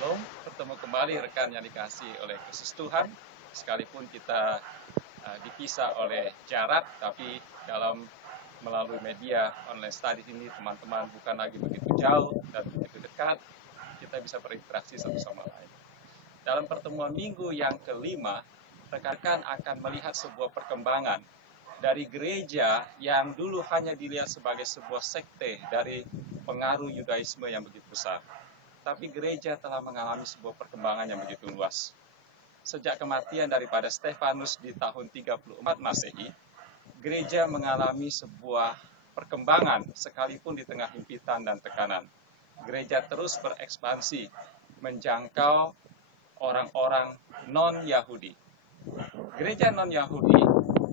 Shalom, bertemu kembali rekan yang dikasihi oleh Kristus Tuhan. Sekalipun kita dipisah oleh jarak, tapi melalui media online study ini teman-teman bukan lagi begitu jauh dan begitu dekat, kita bisa berinteraksi satu sama lain. Dalam pertemuan minggu yang kelima, rekan-rekan akan melihat sebuah perkembangan dari gereja yang dulu hanya dilihat sebagai sebuah sekte dari pengaruh Yudaisme yang begitu besar. Tapi gereja telah mengalami sebuah perkembangan yang begitu luas. Sejak kematian daripada Stefanus di tahun 34 Masehi, gereja mengalami sebuah perkembangan sekalipun di tengah himpitan dan tekanan. Gereja terus berekspansi, menjangkau orang-orang non-Yahudi. Gereja non-Yahudi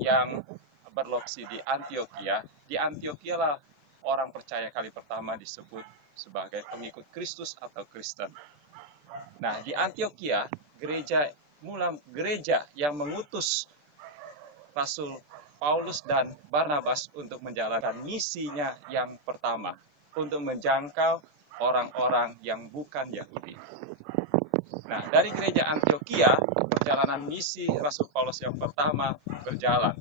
yang berlokasi di Antioquia lah orang percaya kali pertama disebut sebagai pengikut Kristus atau Kristen. Nah, di Antioquia, gereja yang mengutus Rasul Paulus dan Barnabas untuk menjalankan misinya yang pertama, untuk menjangkau orang-orang yang bukan Yahudi. Nah, dari gereja Antioquia, perjalanan misi Rasul Paulus yang pertama berjalan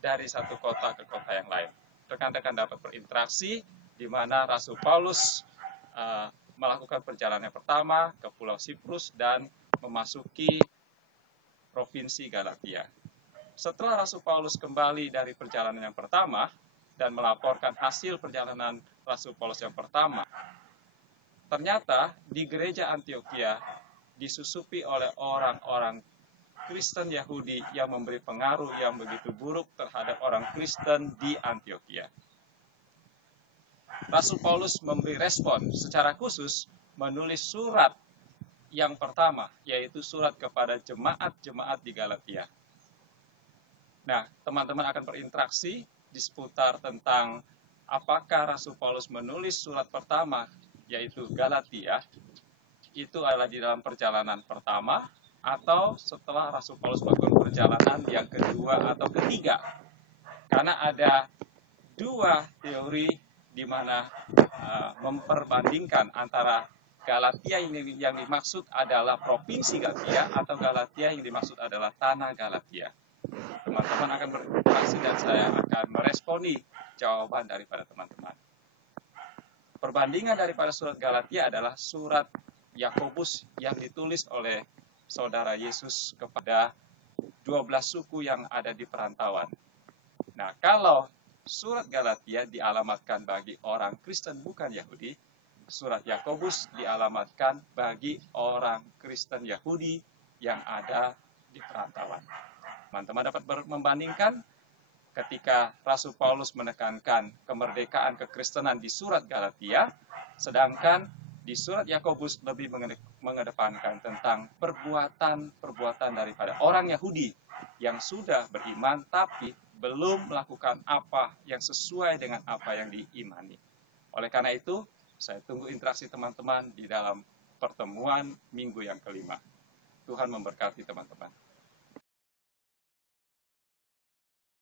dari satu kota ke kota yang lain. Rekan-rekan dapat berinteraksi di mana Rasul Paulus melakukan perjalanan pertama ke Pulau Siprus dan memasuki provinsi Galatia. Setelah Rasul Paulus kembali dari perjalanan yang pertama dan melaporkan hasil perjalanan Rasul Paulus yang pertama, ternyata di gereja Antioquia disusupi oleh orang-orang Kristen Yahudi yang memberi pengaruh yang begitu buruk terhadap orang Kristen di Antioquia. Rasul Paulus memberi respon secara khusus menulis surat yang pertama, yaitu surat kepada jemaat-jemaat di Galatia. Nah, teman-teman akan berinteraksi di seputar tentang apakah Rasul Paulus menulis surat pertama, yaitu Galatia, itu adalah di dalam perjalanan pertama, atau setelah Rasul Paulus melakukan perjalanan yang kedua atau ketiga. Karena ada dua teori di mana memperbandingkan antara Galatia yang dimaksud adalah provinsi Galatia atau Galatia yang dimaksud adalah tanah Galatia. Teman-teman akan berinteraksi dan saya akan meresponi jawaban daripada teman-teman. Perbandingan daripada surat Galatia adalah surat Yakobus yang ditulis oleh saudara Yesus kepada 12 suku yang ada di perantauan. Nah, kalau surat Galatia dialamatkan bagi orang Kristen bukan Yahudi, surat Yakobus dialamatkan bagi orang Kristen Yahudi yang ada di perantauan. Teman-teman dapat membandingkan ketika Rasul Paulus menekankan kemerdekaan kekristenan di surat Galatia, sedangkan di surat Yakobus lebih mengedepankan tentang perbuatan daripada orang Yahudi yang sudah beriman tapi belum melakukan apa yang sesuai dengan apa yang diimani. Oleh karena itu, saya tunggu interaksi teman-teman di dalam pertemuan minggu yang kelima. Tuhan memberkati teman-teman.